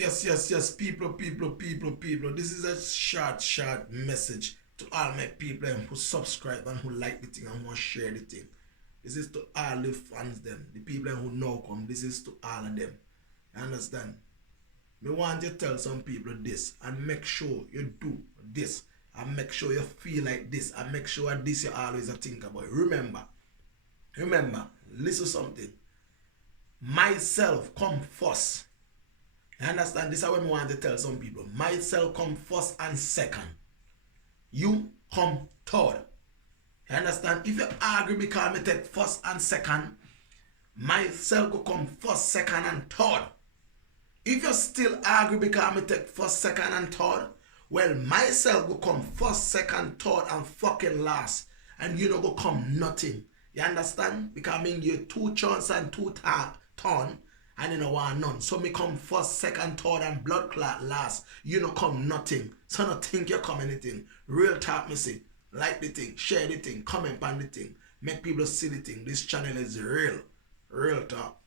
Yes, people. This is a short message to all my people who subscribe and who like the thing and who share the thing. This is to all the fans them, the people who know come. This is to all of them. You understand? Me want you to tell some people this and make sure you do this and make sure you feel like this and make sure this you always think about. Remember, listen something. Myself come first. You understand? This is what I want to tell some people. Myself come first and second. You come third. You understand? If you argue because me take first and second, myself go come first, second, and third. If you still argue because me take first, second, and third, well, myself go come first, second, third, and fucking last. And you don't go come nothing. You understand? Because I mean you two chance and two turn, and you know want none. So me come first, second, third, and blood clot last. You know come nothing. So no think you come anything. Real talk me say. Like the thing, share the thing, comment on the thing. Make people see the thing. This channel is real. Real talk.